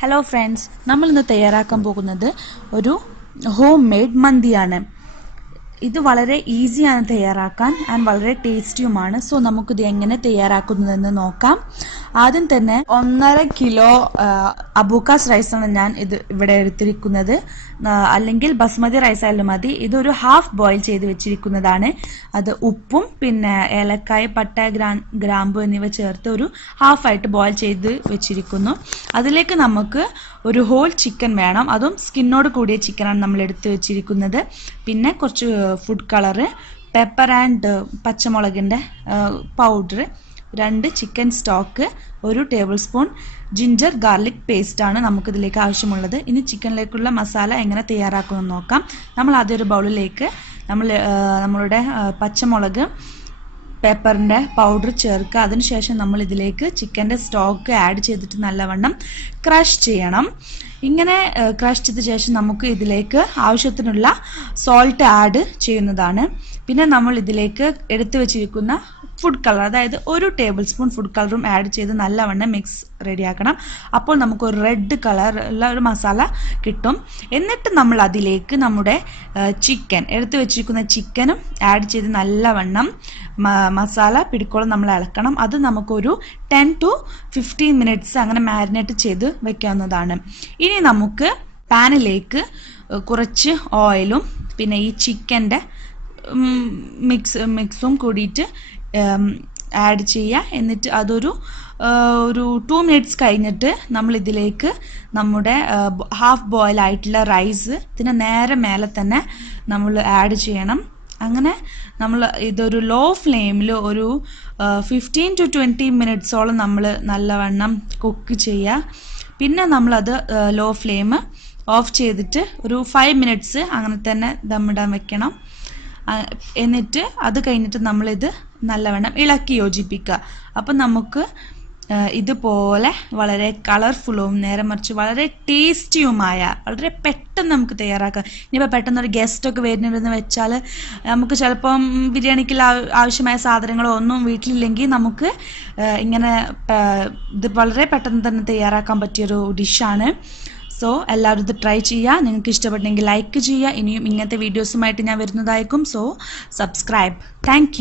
Hello friends നമ്മൾ ഇന്ന് തയ്യാറാക്കാൻ പോകുന്നത് ഒരു ഹോം മെയ്ഡ് മന്തിയാണ്. ഇത് വളരെ ഈസിയാണ് തയ്യാറാക്കാൻ ആൻഡ് വളരെ ടേസ്റ്റിയുമാണ് സോ നമുക്കിത് എങ്ങനെ തയ്യാറാക്കുന്നതെന്ന് നോക്കാം. ആദ്യം തന്നെ ഒന്നര കിലോ അബൂക്കാസ് റൈസാണ് ഞാൻ ഇത് ഇവിടെ എടുത്തിരിക്കുന്നത്. അല്ലെങ്കിൽ ബസ്മതി റൈസ് ആയാലും മതി. ഇതൊരു ഹാഫ് ബോയിൽ ചെയ്ത് വെച്ചിരിക്കുന്നതാണ്. അത് ഉപ്പും പിന്നെ ഏലക്കായ പട്ട ഗ്രാ ഗ്രാമ്പു എന്നിവ ചേർത്ത് ഒരു ഹാഫ് ആയിട്ട് ബോയിൽ ചെയ്ത് വെച്ചിരിക്കുന്നു. അതിലേക്ക് നമുക്ക് ഒരു ഹോൾ ചിക്കൻ വേണം. അതും സ്കിന്നോട് കൂടിയ ചിക്കനാണ് നമ്മൾ എടുത്ത് വെച്ചിരിക്കുന്നത്. പിന്നെ കുറച്ച് ഫുഡ് കളറ് പെപ്പർ ആൻഡ് പച്ചമുളകിന്റെ പൗഡർ രണ്ട് ചിക്കൻ സ്റ്റോക്ക് ഒരു table spoon ginger garlic paste ആണ് നമുക്കിതിലേക്ക് ആവശ്യമുള്ളത്. ഇനി ചിക്കനിലേക്കുള്ള മസാല എങ്ങനെ തയ്യാറാക്കുമെന്ന് നോക്കാം. നമ്മൾ ആദ്യം ഒരു ബൗളിലേക്ക് നമ്മൾ ആ, നമ്മളുടെ പച്ചമുളക് പെപ്പറിന്റെ പൗഡർ ചേർക്കുക. അതിനുശേഷം നമ്മൾ ഇതിലേക്ക് ചിക്കന്റെ സ്റ്റോക്ക് ആഡ് ചെയ്തിട്ട് നല്ലവണ്ണം ക്രഷ് ചെയ്യണം. ഇങ്ങനെ ക്രഷ് ചെയ്ത ശേഷം നമുക്ക് ഇതിലേക്ക് ആവശ്യത്തിനുള്ള സോൾട്ട് ആഡ് ചെയ്യുന്നതാണ്. പിന്നെ നമ്മൾ ഇതിലേക്ക് എടുത്തു വെച്ചിരിക്കുന്ന ഫുഡ് കളർ അതായത് ഒരു ടേബിൾ സ്പൂൺ ഫുഡ് കളറും ആഡ് ചെയ്ത് നല്ലവണ്ണം മിക്സ് റെഡിയാക്കണം അപ്പോൾ നമുക്ക് ഒരു റെഡ് കളർ ഉള്ള ഒരു മസാല കിട്ടും. എന്നിട്ട് നമ്മൾ അതിലേക്ക് നമ്മുടെ ചിക്കൻ എടുത്തു വെച്ചിരിക്കുന്ന ചിക്കനും ആഡ് ചെയ്ത് നല്ലവണ്ണം മസാല പിടിക്കോളം നമ്മൾ ഇളക്കണം. അത് നമുക്കൊരു ടെൻ ടു ഫിഫ്റ്റീൻ മിനിറ്റ്സ് അങ്ങനെ മാരിനേറ്റ് ചെയ്ത് വെക്കാവുന്നതാണ്. ഇനി നമുക്ക് പാനിലേക്ക് കുറച്ച് ഓയിലും പിന്നെ ഈ ചിക്കന്റെ മിക്സ് മിക്സും കൂടിയിട്ട് ആഡ് ചെയ്യുക എന്നിട്ട് അതൊരു ഒരു ടു മിനിറ്റ്സ് കഴിഞ്ഞിട്ട് നമ്മൾ ഇതിലേക്ക് നമ്മുടെ ഹാഫ് ബോയിൽ ആയിട്ടുള്ള റൈസ് ഇതിന് നേരെ മേലെ തന്നെ നമ്മൾ ആഡ് ചെയ്യണം. അങ്ങനെ നമ്മൾ ഇതൊരു ലോ ഫ്ലെയിമിൽ ഒരു ഫിഫ്റ്റീൻ ടു ട്വന്റി മിനിറ്റ്സോളം നമ്മൾ നല്ലവണ്ണം കുക്ക് ചെയ്യുക പിന്നെ നമ്മളത് ലോ ഫ്ലെയിം ഓഫ് ചെയ്തിട്ട് ഒരു ഫൈവ് മിനിറ്റ്സ് അങ്ങനെ തന്നെ ദമ്മിടാൻ വെക്കണം. എന്നിട്ട് അത് കഴിഞ്ഞിട്ട് നമ്മളിത് നല്ലവണ്ണം ഇളക്കി യോജിപ്പിക്കുക. അപ്പം നമുക്ക് ഇതുപോലെ വളരെ കളർഫുള്ളും നേരെ മറിച്ച് വളരെ ടേസ്റ്റിയുമായ വളരെ പെട്ടെന്ന് നമുക്ക് തയ്യാറാക്കാം. ഇനിയിപ്പോൾ പെട്ടെന്ന് ഒരു ഗസ്റ്റൊക്കെ വരുന്നുണ്ടെന്ന് വെച്ചാൽ നമുക്ക് ചിലപ്പം ബിരിയാണിക്കുള്ള ആവശ്യമായ സാധനങ്ങളോ ഒന്നും വീട്ടിലില്ലെങ്കിൽ നമുക്ക് ഇങ്ങനെ ഇത് വളരെ പെട്ടെന്ന് തന്നെ തയ്യാറാക്കാൻ പറ്റിയൊരു ഡിഷാണ് സോ എല്ലാവരും ഇത് ട്രൈ ചെയ്യുക. നിങ്ങൾക്ക് ഇഷ്ടപ്പെട്ടെങ്കിൽ ലൈക്ക് ചെയ്യുക. ഇനിയും ഇങ്ങനത്തെ വീഡിയോസുമായിട്ട് ഞാൻ വരുന്നതായിരിക്കും. So subscribe thank